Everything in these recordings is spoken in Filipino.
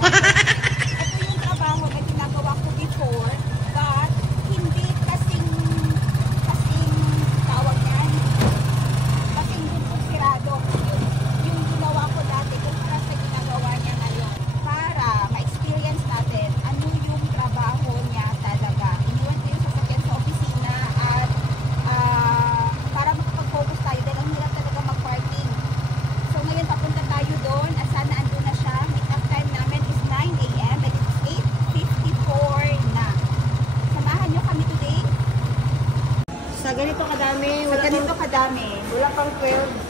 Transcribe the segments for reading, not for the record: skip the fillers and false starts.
Ito yung trabaho na ginagawa ko before, but hindi kasing tawag yan. Kasing sirado. Yung ginawa ko dati kumpara sa ginagawa niya ngayon. Para ma-experience natin ano yung trabaho niya talaga. Iniwan ko yung sasakyan sa opisina at para makapag-focus tayo dahil ang hirap talaga mag-parking. So ngayon papunta tayo doon at sana andun na siya. Meet-up time namin is 9 AM and it's 8:54 na. Samahan nyo kami today. Sa ganito kadami, Wala pang 12.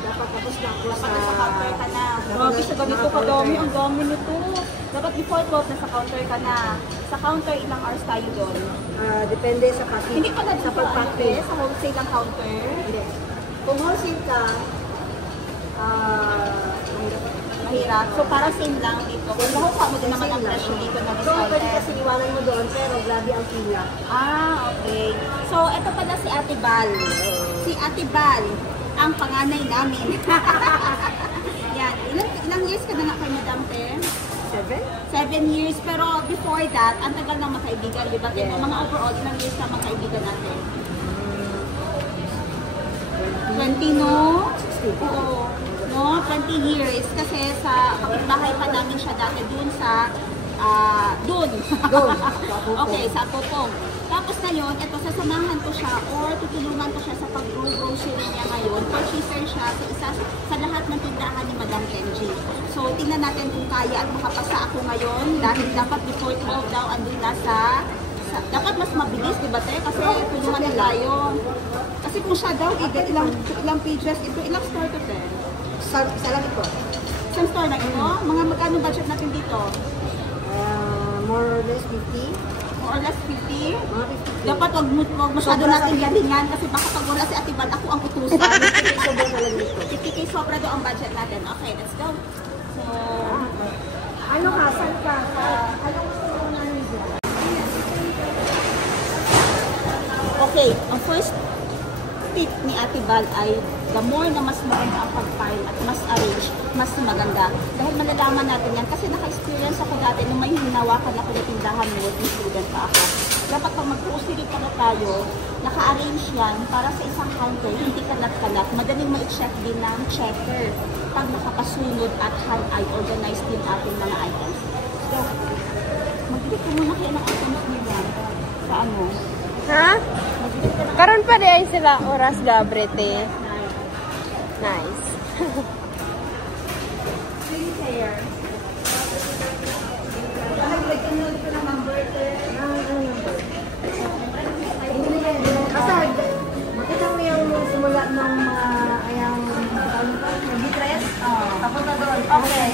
dapat tapos na ako Dapat nasa counter ka na. Grabe, sa ganito kadami. Ang dami nito. Dapat before 12 nasa counter ka na. Sa counter, ilang hours tayo doon? Depende sa packing. Hindi pala dito sa pag-packing. sa wholesale ang counter. Hindi. Kung wholesale ka, Mahirap. So parang same lang dito. Kung makukuha mo din naman ang presyo dito na so, pwede discounted. kasi iwanan mo doon, pero grabe ang pila. Okay. So, ito pala si Ate Bal. Si Ate Bal, ang panganay namin. Yan. Ilang years ka na nga kay Madam Tem? 7 years. Pero before that, ang tagal ng magkaibigan. Di ba? Yeah. Mga overall, ilang years na magkaibigan natin? 20, no? 60. Oo. No? 20 years. Kasi sa kapitbahay pa namin siya dati dun sa doon. Okay, sa Popong. Tapos ngayon, ito, sasamahan ko siya or tutulungan ko siya sa pag-grocery niya ngayon. Purchaser siya sa lahat ng tindahan ni Madam Kenji. So, tingnan natin kung kaya at makapasa ako ngayon dahil dapat before 12 daw andun na dapat mas mabilis, di ba te? Kasi tulungan na tayo. Kasi kung siya daw, ilang pages, ito, ilang store to te? Sa lang ito. Isang store na ito? Mga magkano budget natin dito? More or less 50. More or less 50? Mga 50. Dapat wag masyado natin galingan kasi baka pag wala si Ate Bal, ako ang utusan. 50K sobra talaga dito. 50K sobra daw ang budget natin. Okay, let's go. So, Ano ka? Saan ka? Anong gusto mo na nito? okay, ang first tip ni Ate Bal ay the more na mas maganda ang pag-file at mas arrange, mas maganda. Dahil malalaman natin yan kasi naka-experience ako dati nung may hinawakan ako na tindahan mo, working student pa ako. Dapat pag mag-grocery pala tayo, naka-arrange yan para sa isang counter, hindi kalat-kalat. Madaling ma-check din ng checker pag nakapasunod at high-eye organized din ating mga items. So, mag-click ko muna kayo ng items nila sa ano. Ha? Karon pa di ay sila oras gabrete. Nice. Skincare. Basta, makita mo yung simula ng mga ayang nag-dress. Papunta doon. Okay.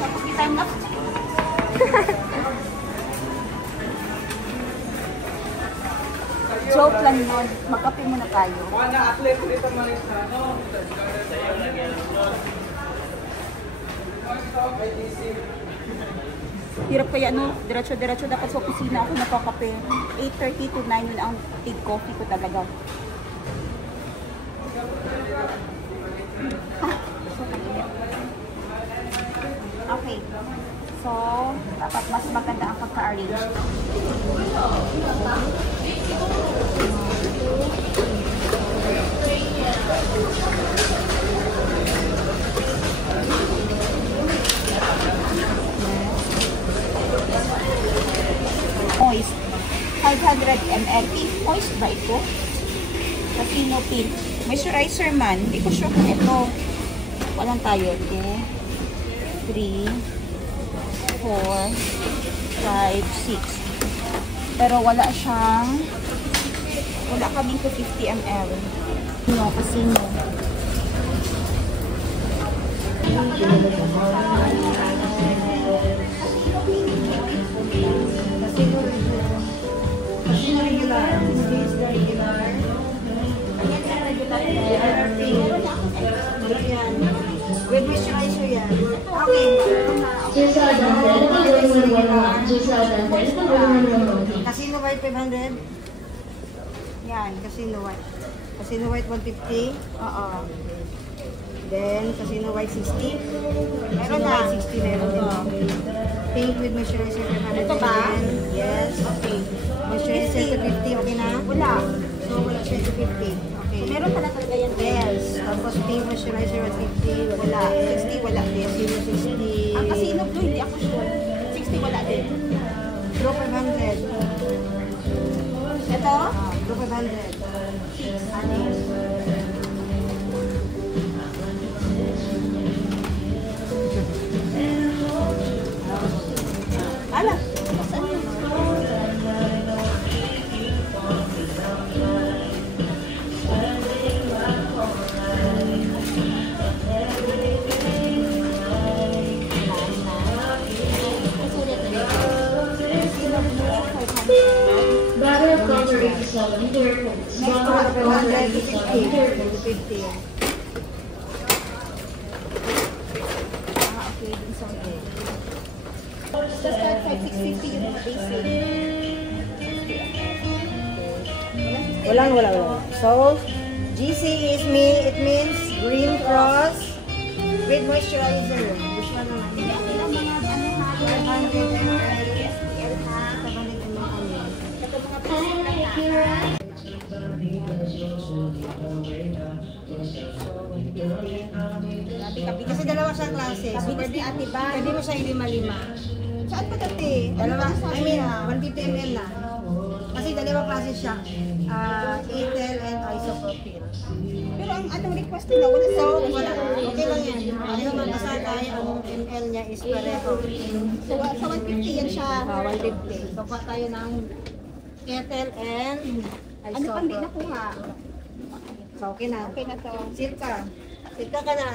Tapos time lapse. Joke lang yun. Mag-kape muna tayo. Hirap kaya no, diretso-diretso dapat sa opisina ako nakakape. 8:30 to 9 yun ang big coffee ko talaga. Okay. So, dapat mas maganda ang pagka-arrange. Moist. 500 ml. Moist ba ito? Casino Pink. Moisturizer man. Hindi ko sure kung ito. Walang tayo. 2, 3, 4, 5, 6. Pero wala kaming 250 ml. No, Casino. Casino regular. This is the regular. Yan. With moisturizer yan. Okay. Casino White 500. Yan, Casino White. Casino White 150. Oo. Then, Casino White 60. Meron Casino na. White 60 meron din. Pink with moisturizer 510. Ito ba? Yes. Okay. Moisturizer 250, okay na? Wala. So, wala siya 250. Okay. Meron pala talaga yan. Yes. Tapos pink moisturizer 150, wala. 60 wala din. Casino 60. Ang Casino Blue, hindi ako sure. 60 wala din. Pro 500. Ito? Pro 500. 6. Ano yun? Ala, saan yun? Next to 150. Okay, dun sa akin. So, start 5,650 yung mga basic. Wala. So, GC is it means green cross with moisturizer. Which one naman? Hindi, okay lang mga ano ha. 500 ml. SPL ha. 700 ml. Ito mga basic lang ha. Kasi dalawa siyang klase. So, Kabilis ni Ate Ban. pwede mo siya ilima-lima. Saan pa dati? Dalawa, I mean, 150 ml na. Kasi dalawa klase siya. Ethyl and isopropyl. Pero ang anong request nila, wala sa So, wala. Okay lang yan. Ayaw man basta kaya ang ml niya is pareho. So, sa 150 yan siya. 150. So, kuha tayo ng ethyl and Ano pang di isopropyl. nakuha? So, okay na. Okay na to. Silka. Silka ka na.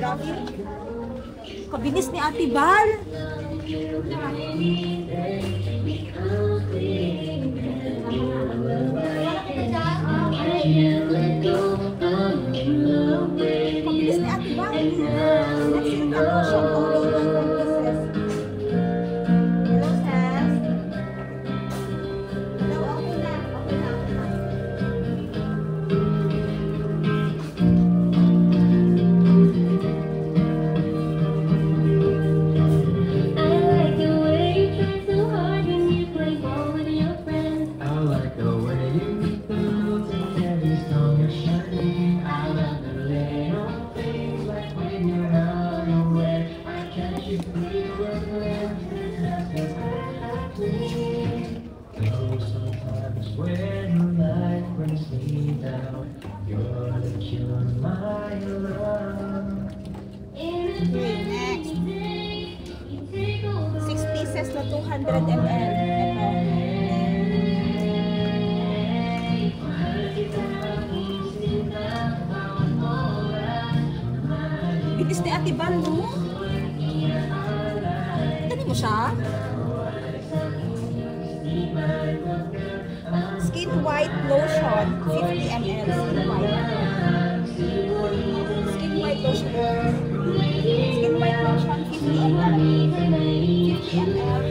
Grabe. Kabilis ni Ate Bal. Kabilis ni Ate Bal. Nagsilka lotion only 1 pieces. Hello, Sas. Hello, okay na. Okay na. Okay, next. 6 pieces na 200 ml. Ito. Bitis ni Ate Bal, no? Tani mo siya? Skin White Lotion, 50 ml. Skin White Lotion. Skin White Lotion, 50 ml. 50 ml.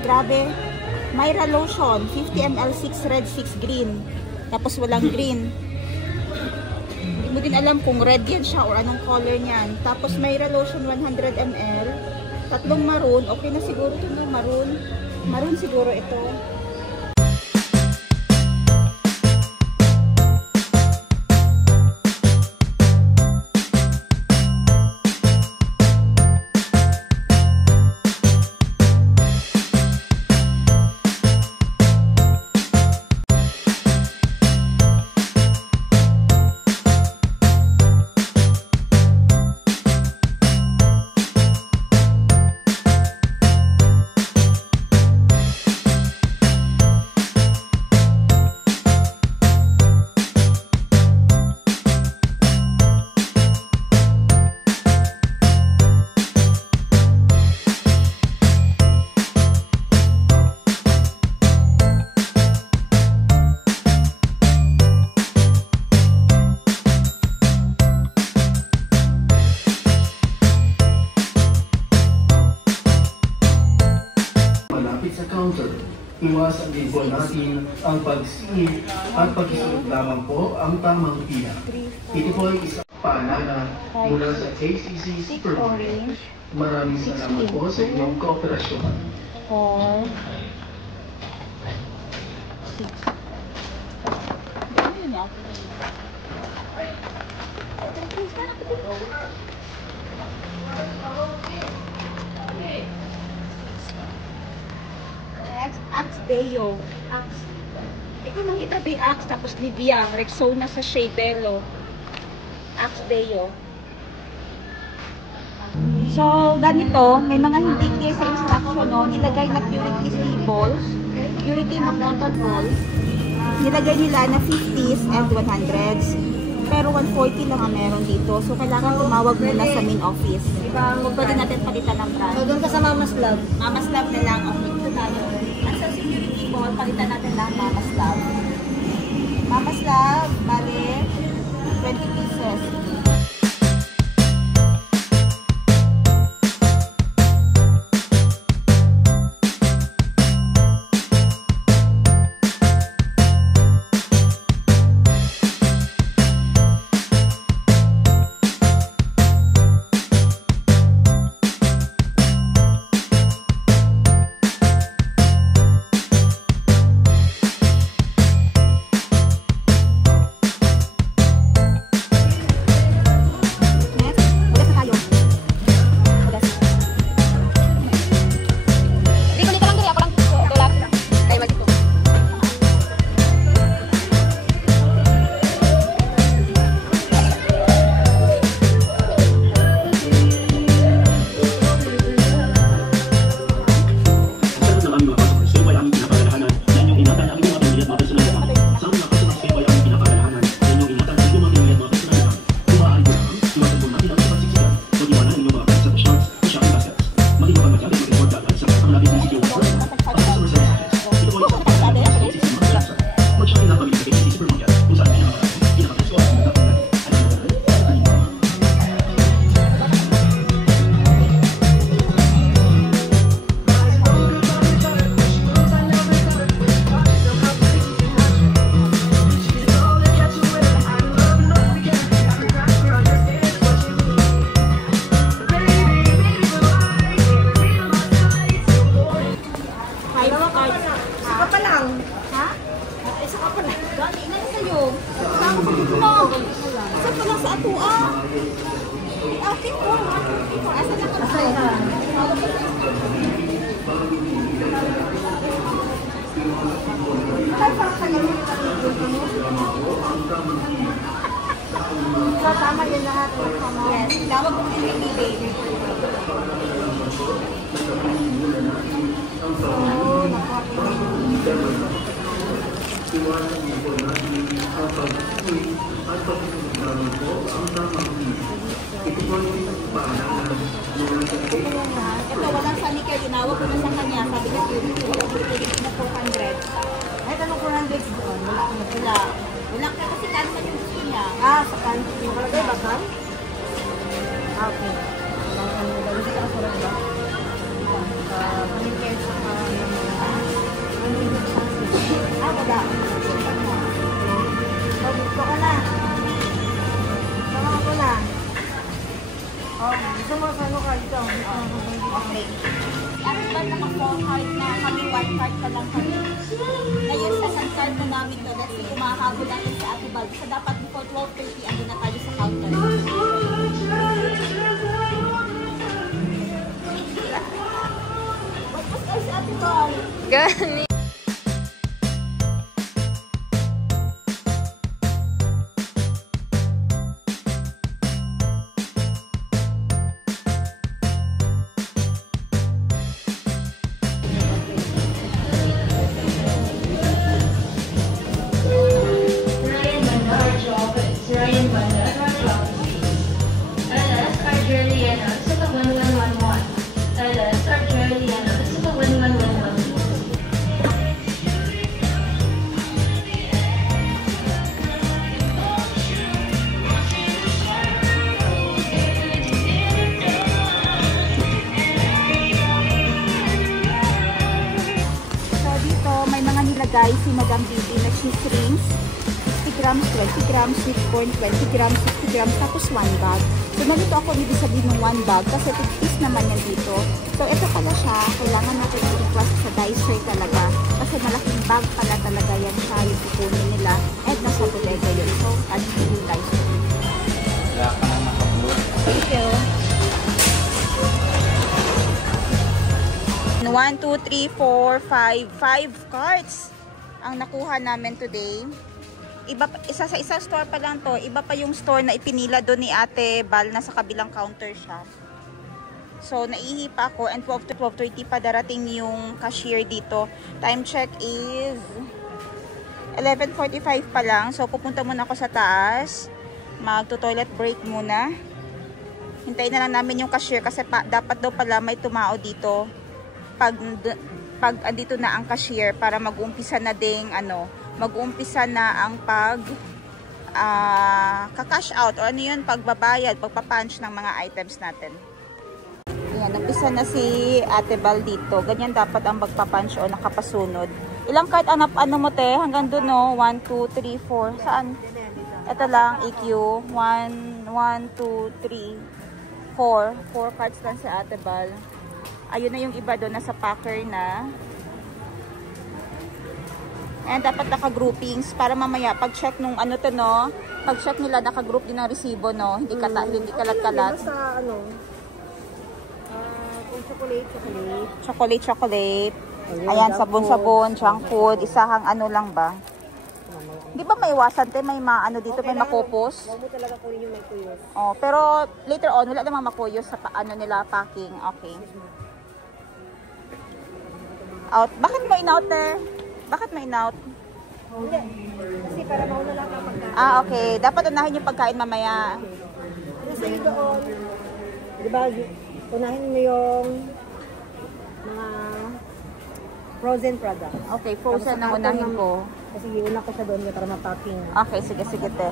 Grabe. Myra Lotion, 50 ml, 6 red, 6 green. Tapos walang green. Hindi mo din alam kung red yan siya or anong color niyan. Tapos Myra Lotion, 100 ml. Tatlong maroon. Okay na siguro ito no, maroon. Maroon siguro ito. iwasan din po natin ang pagsingit at pag-isunod lamang po ang tamang pila. Ito po ay isang paalala mula sa ACC Supermarket. Maraming salamat po sa inyong kooperasyon. 4, Next, Axe Deo. Axe. Ikaw nakita ba yung Axe tapos Nivea, Rexona sa Shea Bello. Axe Deo. So, ganito, may mga hindi clear sa instruction, no? Nilagay na purity staples, purity na cotton balls. Nilagay nila na 50s and 100s. Pero 140 lang ang meron dito. So, kailangan tumawag muna sa main office. Kung pwede natin palitan ng brand. So, doon ka sa Mama's Club. Mama's Love na lang. Okay, ito tayo. At sa security ball, palitan natin lang Mama's Love. Mama's Love, bali, 20 pieces. Tama yun lahat. Yes, tawag ko yung baby. Ito, walang salikay. Tinawag ko na sa kanya. Sabi niya, na 400. Ay, tanong 400 doon. Wala. Wala ka kasi kanman yung gusto niya. Ah, sa kanto. Yung kalagay ba kan? Ah, okay. Gusto ka sa ba? Pamilya sa Ah, wala. gusto ko na. Sama ko na. Oh, gusto mo sa ano ka dito? Okay. At ba naka-4 card na kami, 1 card pa lang kami. Ngayon, sa isang card na namin to, let's say, kumahabol natin sa Ate Bal. So, dapat before 12:30, ando na tayo sa counter. What was guys, Ate Bal? Gani. buy si Madam Bibi na cheese rings. 60 grams, 20 grams, sweet corn, 20 grams, 60 grams, tapos 1 bag. So, nalito ako ibig sabihin ng 1 bag kasi 50 naman yan dito. So, ito pala siya. Kailangan natin i-request sa dicer talaga. Kasi malaking bag pala talaga yan siya. Yung kukunin nila. And nasa bodega yun. So, ano yung dicer? Thank you. 1, 2, 3, 4, 5 carts ang nakuha namin today. Isa sa isang store pa lang to. Iba pa yung store na ipinila doon ni Ate Bal na sa kabilang counter shop. So, naihipa ako and 12 to 12:30 pa darating yung cashier dito. Time check is 11:45 pa lang. So, pupunta muna ako sa taas. Magto-toilet break muna. Hintayin na lang namin yung cashier kasi dapat daw pala may tumao dito pag andito na ang cashier para mag-uumpisa na ding mag-uumpisa na ang ka-cash out o ano yun, pagbabayad, pagpapunch ng mga items natin. Ayan, umpisa na si Ate Bal dito. Ganyan dapat ang magpapunch o nakapasunod. Ilang card ano mo te? Hanggang doon no? 1, 2, 3, 4. Saan? Ito lang, EQ. 1, 2, 3, 4. 4 cards lang si Ate Bal. Ayun na yung iba doon, nasa packer na. And dapat naka-groupings para mamaya pag-check nung pag-check nila naka-group din ang resibo, no? Hindi kalat-kalat. Basta kung Chocolate. Ayan, sabon-sabon, junk food, isahang lang ba? Di ba maiwasan te, may dito, may makupos? Huwag mo talaga kunin yung may kuyos. Oh, pero later on, wala namang makuyos sa nila packing. Okay. Out. Bakit mo in-out te? Bakit may in-out? Hindi. Kasi para mauna lang ang pagkain. Okay. Dapat unahin yung pagkain mamaya. Kasi doon, di ba, unahin mo yung mga frozen products. Okay, frozen ang unahin ko. Kasi una ko siya doon para mapacking. Okay, sige te.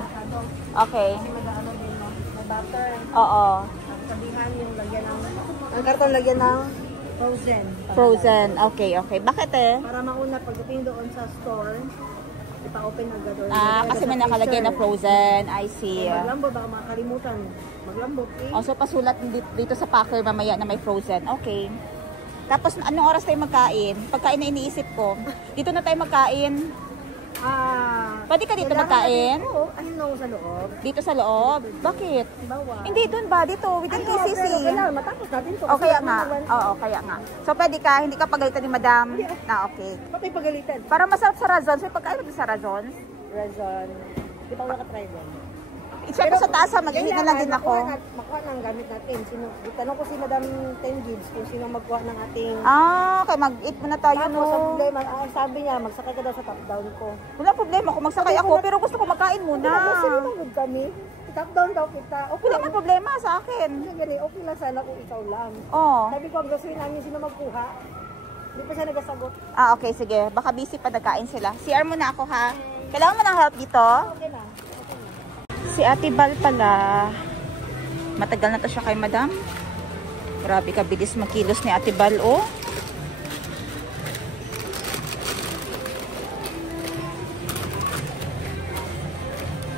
Okay. Kasi mag-ano din, no? May butter. Oo. Sabihan yung lagyan ng, ang karton lagyan ng Frozen. Okay. Bakit eh? Para mauna pagdating doon sa store, ipa-open agad. Kasi may nakalagay na frozen. I see. Maglambo, baka makakalimutan. Maglambo, eh. So, pasulat dito sa packer mamaya na may frozen. Okay. Tapos, anong oras tayo magkain? Pagkain na iniisip ko. Dito na tayo magkain. Pwede ka dito magkain? Oo, ayun sa loob. Dito sa loob? Bakit? Bawal. Hindi, doon ba? Dito, within KCC. Kailangan matapos natin to. O, kaya nga. Oo, kaya nga. So, pwede ka, hindi ka pagalitan ni Madam? Okay. Patay pagalitan. Para masarap sa Razon. So, pagkain mo sa Razon? Razon. Di pa ako nakatry doon. Siyempre sa taas, mag-ihit na lang din ako. Makuha ng gamit natin. Tanong ko si Madam 10 Gibbs kung sino magkuha ng ating... kaya mag-eat muna tayo, no? Tapos, ang problema, sabi niya, magsakay ka daw sa top down ko. Wala problema kung magsakay ako, pero gusto ko magkain muna. Kasi nitawag kami. Top down daw kita. Okay Wala man problema sa akin. Okay lang sana kung ikaw lang. Oo. Sabi ko, ang grocery namin sino magkuha. Hindi pa siya nagasagot. Okay, sige. Baka busy pa nagkain sila. CR muna ako, ha? Kailangan mo ng help dito? Okay na. Si Ate Bal pala. Matagal na to siya kay Madam. Grabe ka, bilis magkilos ni Ate Bal, oh.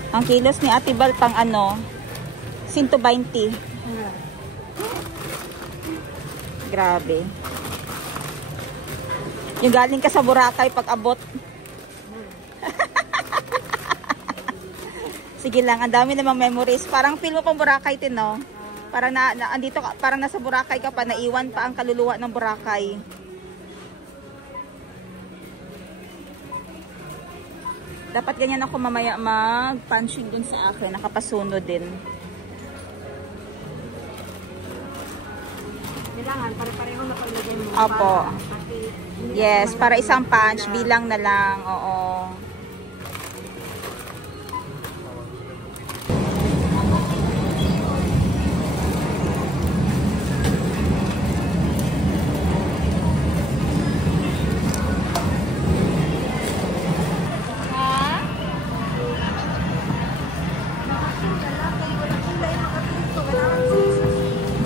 Ang kilos ni Ate Bal pang 120. Grabe. Yung galing ka sa Boracay pag abot. Sige lang, ang dami namang memories. Parang feel mo pang Boracay din, no? Parang andito ka, parang nasa Boracay ka pa, naiwan pa ang kaluluwa ng Boracay. Dapat ganyan ako mamaya mag-punching dun sa akin, nakapasunod din. Kailangan, pare-pareho na paglagyan mo. Opo. Yes, para isang punch, bilang na lang, oo.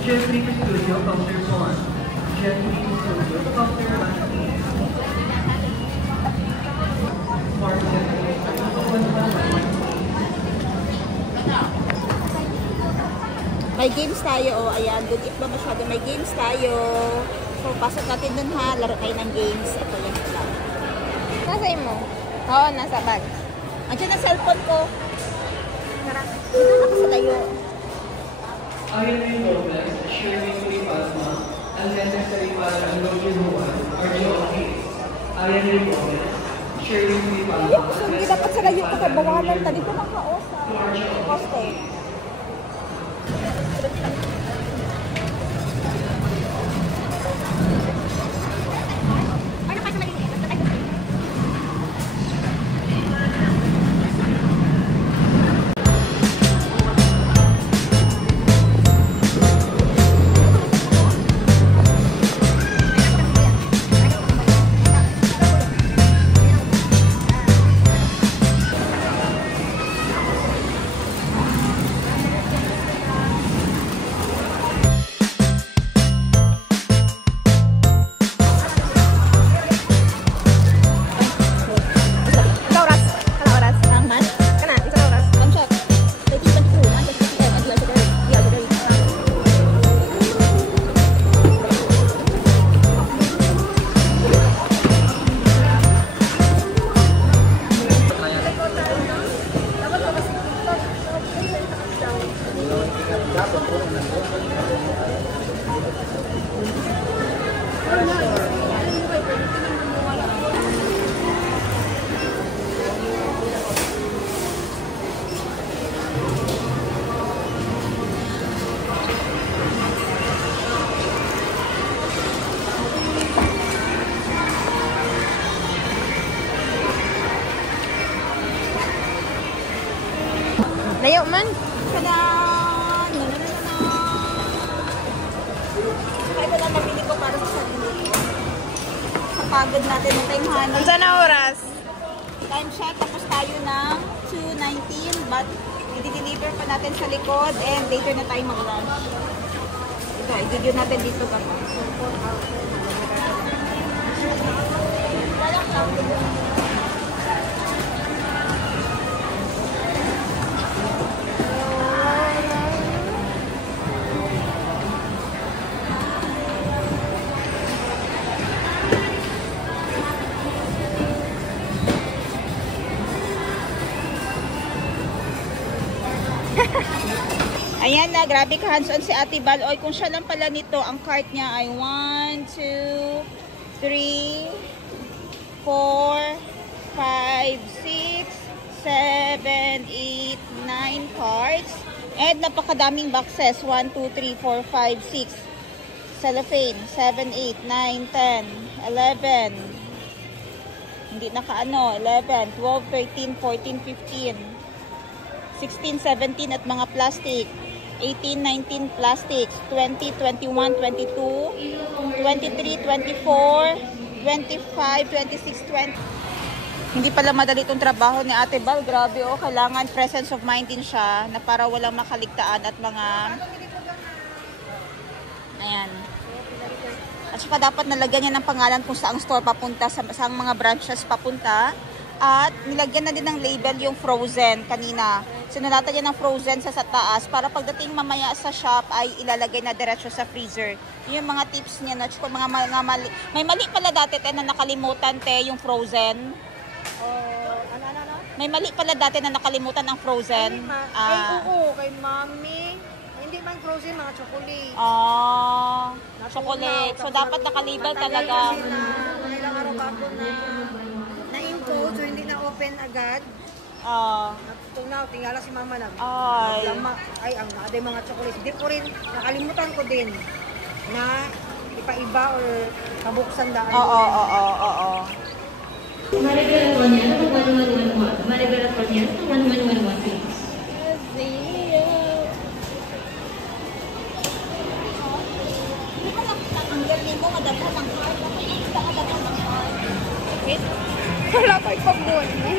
Jeffrey Studio, Counter 1. Jeffrey Studio, Counter 1. May games tayo, oh. Ayan, don't eat ba masyado? May games tayo. So, pasok natin dun ha. Laro tayo ng games. Ito yan pala. Nasa mo? Oo, nasa bag. Andiyan ang cellphone ko. Tara, dito na ka sa layo. Ayon rin Gomez, sharing ni Padma, unnecessary para ang Lord are you okay? Ayon rin Gomez, sharing ni Padma, Hindi dapat sa layo kasi bawalan ta. Dito lang ka, oh, sa poste. Layo man. Tadan! Kaya ito lang nabili ko para sa sarili. Sa pagod natin ng time honey. Unsa na oras? Time check, tapos tayo ng 2:19 but i-deliver pa natin sa likod and later na tayo mag-lunch. Ito, i-video natin dito pa. Ayan na, grabe ka hands-on si Ate Bal. Oy, kung siya lang pala nito, ang cart niya ay 1, 2, 3, 4, 5, 6, 7, 8, 9 carts. And napakadaming boxes. 1, 2, 3, 4, 5, 6. Cellophane. 7, 8, 9, 10, 11. Hindi nakaano. 11, 12, 13, 14, 15. 16, 17 at mga plastic. 18, 19 plastics, 20, 21, 22, 23, 24, 25, 26, 20. Hindi pala madali itong trabaho ni Ate Bal. Grabe oh, kailangan presence of mind din siya na para walang makaligtaan at mga... Ayan. At saka dapat nalagyan niya ng pangalan kung saang store papunta, saang mga branches papunta. At nilagyan na din ng label yung frozen kanina. Sinulatan niya ng frozen sa taas para pagdating mamaya sa shop ay ilalagay na diretso sa freezer. Yun yung mga tips niya. No? Mga mali. May mali pala dati na nakalimutan yung frozen. May mali pala dati na nakalimutan ang frozen. Oo, kay mami. Hindi man frozen, mga chocolate. Chocolate. So dapat nakalibel talaga. Ilang araw bago na-impose, so hindi na open agad. Natutunaw, tingala si mama lang. Ay, ang aday mga chocolate. Hindi ko rin, nakalimutan ko din na ipaiba or pabuksan daan. Oo. Maribel Antonia, ano pag 1111? Maribel Antonia, ano pag 1111, please? Ang galing mo, madagdag ang card. Madagdag ang card. Wait. Wala ko ipag-buwan mo.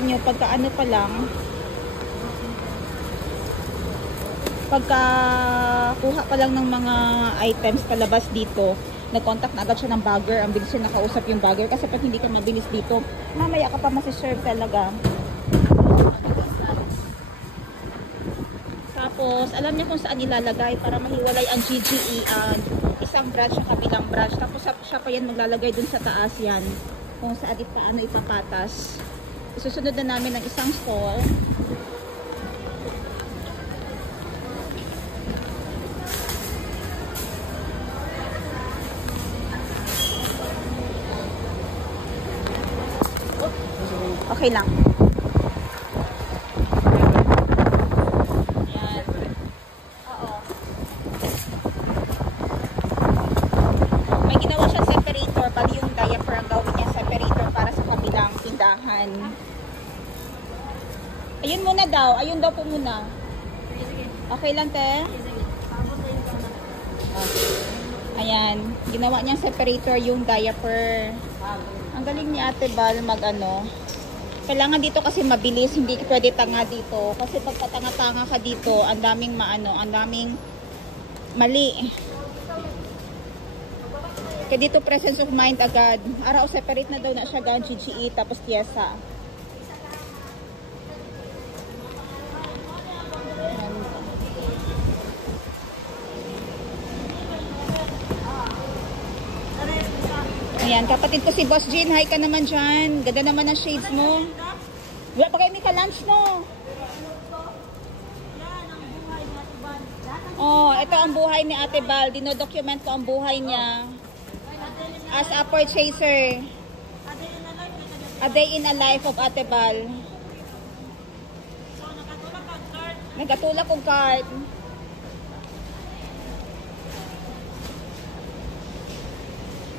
makikita nyo, pagka ano pa lang, pagka kuha pa lang ng mga items palabas dito, nag-contact na agad siya ng bagger. Ang bilis siya nakausap yung bagger kasi pag hindi ka mabilis dito, mamaya ka pa masiserve talaga. Tapos, alam niya kung saan ilalagay para mahiwalay ang GGE and isang branch sa kabilang branch. Tapos, siya pa yan maglalagay dun sa taas yan. Kung saan paano ipapatas. Susunod na namin ng isang stall. Okay lang. Yan. Oo. May ginawa siyang separator. Bali yung diaper ang gawin niya separator para sa kabilang tindahan. Ayun muna daw. Ayun daw po muna. Okay lang, te? Ayan. Ginawa niyang separator yung diaper. Ang galing ni Ate Bal mag-ano. Kailangan dito kasi mabilis, hindi pwede tanga dito. Kasi pag patanga-tanga ka dito, ang daming maano, ang daming mali. Kaya dito presence of mind agad. Araw separate na daw na siya gan GGE tapos Tiesa. Ayan, kapatid ko si Boss Jean. Hi ka naman dyan. Ganda naman ang shades mo. Wala pa kayo may ka-lunch, no? Oh, ito ang buhay ni Ate Bal. Dino-document ko ang buhay niya. As a purchaser. A day in a life of Ate Bal. Nagatulak kong card.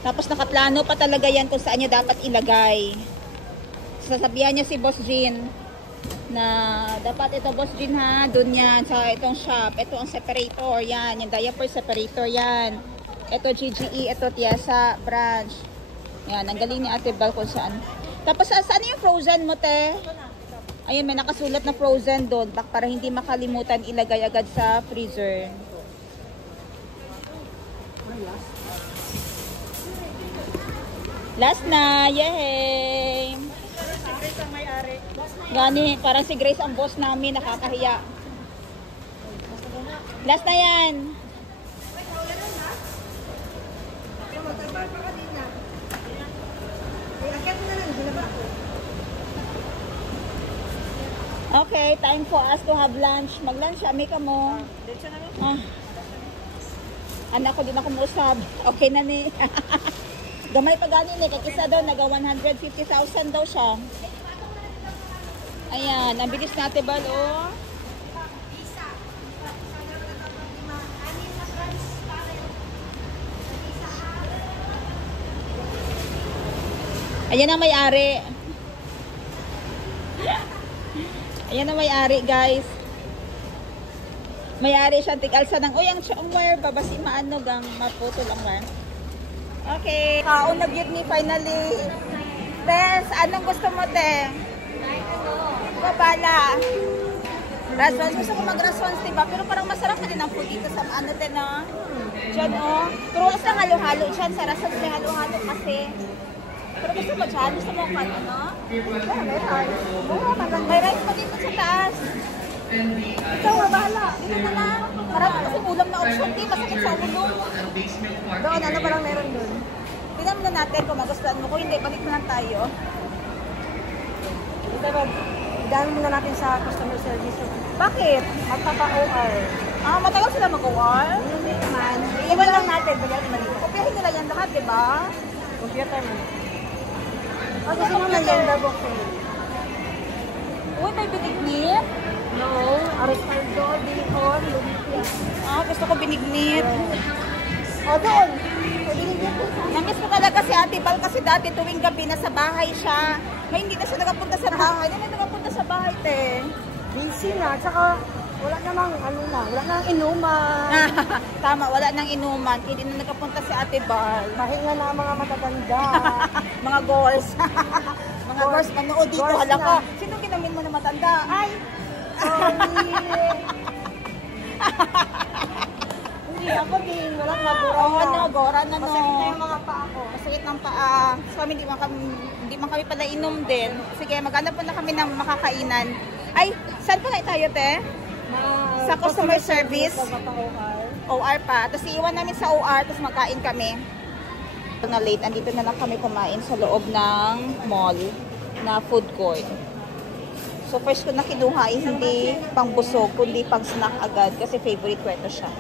Tapos nakaplano pa talaga yan kung saan niya dapat ilagay. Sasabihan niya si Boss Jean na dapat ito Boss Jean ha, dun yan sa itong shop. Ito ang separator, yan. Yung diaper separator, yan. Ito GGE, ito Tiesa branch. Yan, ang galing ni Ate Bal kung saan. Tapos saan yung frozen mo, te? Ayun, may nakasulat na frozen doon. Para hindi makalimutan ilagay agad sa freezer. Last na, yehey! Si Grace ang may-ari. Gani, parang si Grace ang boss namin, nakakahiya. Last na yan! Magtrabaho pa ka din na. Akit mo na lang, ginaba ko. Okay, time for us to have lunch. Mag-lunch, ami ka mo. Anak ko din ako mausap. Okay na ni. Gamay pa ganin eh. Kaya isa daw, naga 150,000 daw siya. Ayan, ang bilis natin ba, oh. Ayan ang may-ari. Ayan ang may-ari, guys. May-ari siya, tig-alsa ng, uy, ang wear, babasi maano gang, maputo lang wear. Okay, kaon na gyud ni finally. Tess, anong gusto mo, te? Babala. Rasons, gusto ko mag-rasons, diba? Pero parang masarap na din ang food dito sa ano, te, no? Diyan, oh. Pero wala sa halo-halo dyan. Sa rasons may halo-halo kasi. Pero gusto mo dyan? Gusto mo kan, ano? Yeah, may rice. May rice pa dito sa taas. Ikaw, babala. Dito na lang. Marami kasi ulam na option, di. Masakit sa ulo. Doon, ano palang meron doon? Tingnan muna natin kung magustuhan mo. Kung hindi, balik na lang tayo. Pero, idaan muna natin sa customer service. Bakit? Magpapa-OR. Ah, matagal sila mag-OR? Hindi naman. Iwan lang natin. Bagyan mali. Kopyahin nila yan lahat, di ba? Computer mo. O, gusto mo lang yung double pay. Uy, may binignit. No, Aristardo, Bicol, Lumipia. Ah, gusto ko binignit. O, doon. O, binigyan ko sa... Namiss ko talaga si Ate Bal kasi dati tuwing gabi nasa bahay siya. May hindi na siya nagapunta sa bahay. Hindi na nagapunta sa bahay, te. Busy na. Tsaka, Wala namang, wala nang inuman. Tama, wala nang inuman. Hindi na nagkapunta si Ate Bal. Pahinga na ang mga matatanda. Mga goals. Mga goals, manood dito. Goals Hala ka. na. Sino ginamin mo na matanda? Ay! Sorry. Hindi, ako din. Walang nabura Oo, gora na no. Masakit na yung mga paa ko. Masakit ng paa. So, hindi man kami pala inom din. Sige, maghanap po na kami ng makakainan. Ay, saan pa nga tayo, te? Sa customer service. OR pa. Tapos iiwan namin sa OR, tapos magkain kami. Na late, andito na lang kami kumain sa loob ng mall na food court. So first ko na kinuha ay hindi pang busog, kundi pang snack agad kasi favorite ko ito siya.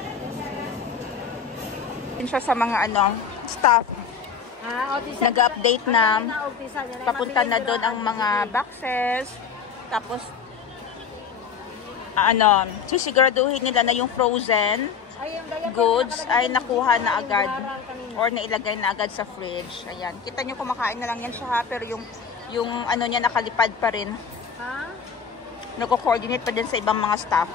Siya sa mga staff. Nag-update na papunta na doon ang mga boxes. Tapos sisiguraduhin nila na yung frozen goods ay nakuha na agad or nailagay na agad sa fridge. Ayan. Kita nyo kumakain na lang yan siya ha, pero yung niya nakalipad pa rin. Nagko-coordinate pa din sa ibang mga staff.